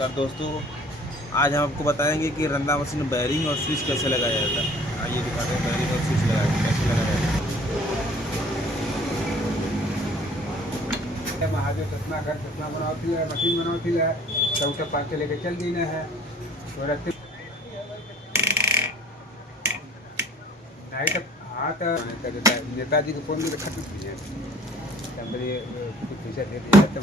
नमस्कार दोस्तों, आज हम आपको बताएंगे कि रंदा मशीन बैरिंग और स्विच कैसे लगाया जाता है। आइए दिखाते हैं बैरिंग और स्विच कैसे लगाया जाता है। महादेव सतना घर सतना बनाती है, मशीन बनाती है, चौथा पाँच लेके चल देना है। तो रखते नाइट हाथ नेताजी को फोन में खत्म किए, कुछ पैसा दे दिया तो